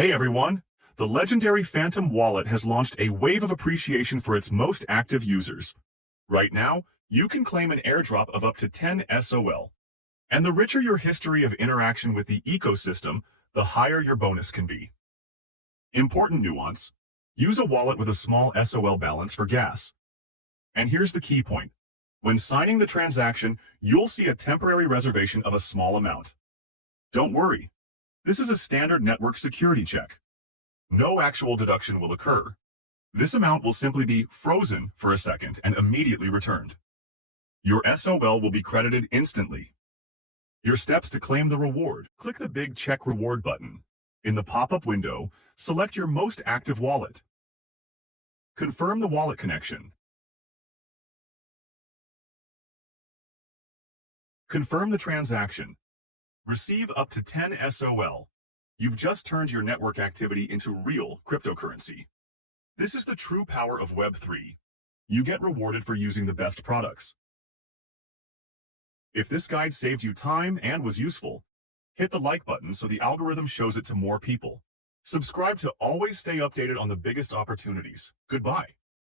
Hey everyone! The legendary Phantom Wallet has launched a wave of appreciation for its most active users. Right now, you can claim an airdrop of up to 10 SOL. And the richer your history of interaction with the ecosystem, the higher your bonus can be. Important nuance: use a wallet with a small SOL balance for gas. And here's the key point. When signing the transaction, you'll see a temporary reservation of a small amount. Don't worry. This is a standard network security check. No actual deduction will occur. This amount will simply be frozen for a second and immediately returned. Your SOL will be credited instantly. Your steps to claim the reward: click the big Check Reward button. In the pop-up window, select your most active wallet. Confirm the wallet connection. Confirm the transaction. Receive up to 10 SOL. You've just turned your network activity into real cryptocurrency. This is the true power of Web3. You get rewarded for using the best products. If this guide saved you time and was useful, hit the like button so the algorithm shows it to more people. Subscribe to always stay updated on the biggest opportunities. Goodbye.